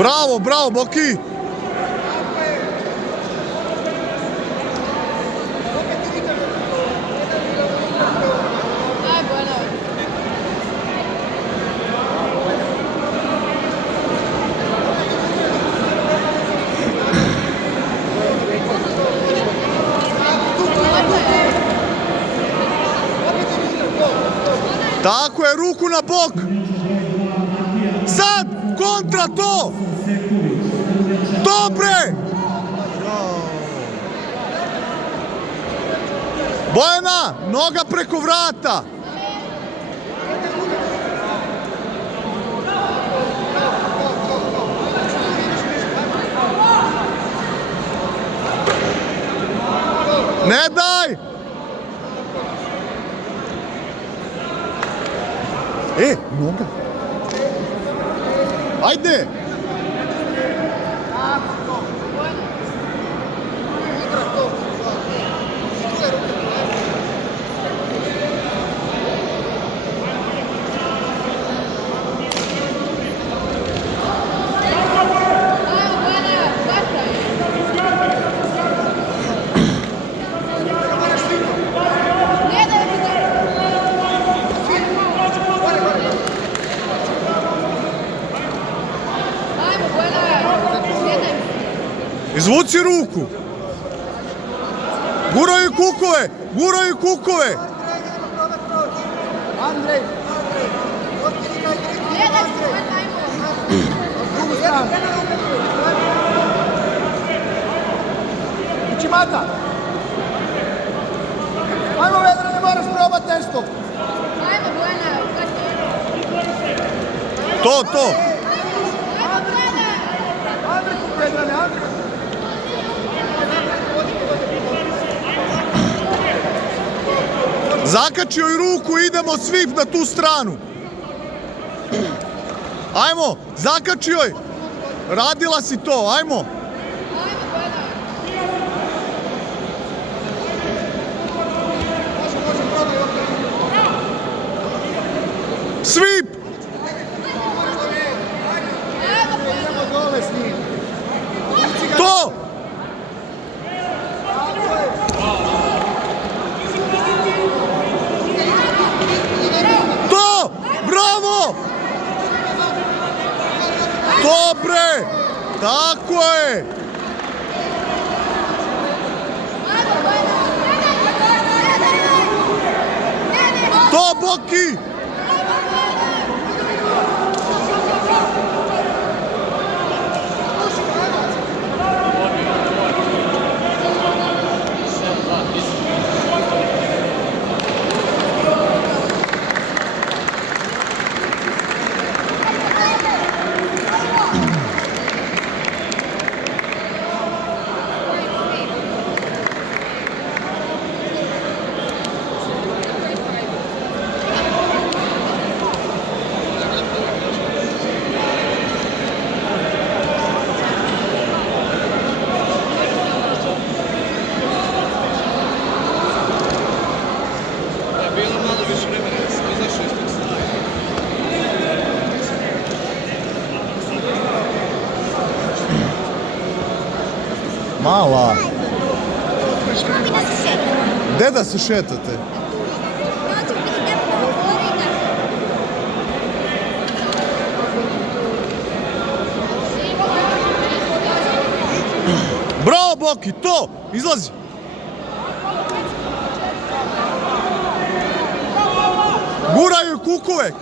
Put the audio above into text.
Bravo, bravo, Boki! Tako je, ruku na bok! Sad! Kontra to! Dobre! Bojana, noga preko vrata! Ne daj! Noga! Ajde! Izvuci ruku! Guraju kukove! Guraju kukove! Andrej! Drugu stranu! Uči Mata! Ajmo Vedra, ne moraš probat nešto! Ajmo Bojana! To! Andrej Vedrane, Andrej! Zakačio joj ruku, idemo svi na tu stranu. Ajmo, zakačio joj. Radila si to, ajmo. Svip! To! Bravo! Dobre! Tako je! To, Boki! Mala. Gde da se šetate? Bravo, Boki, to! Izlazi! Guraju kukove!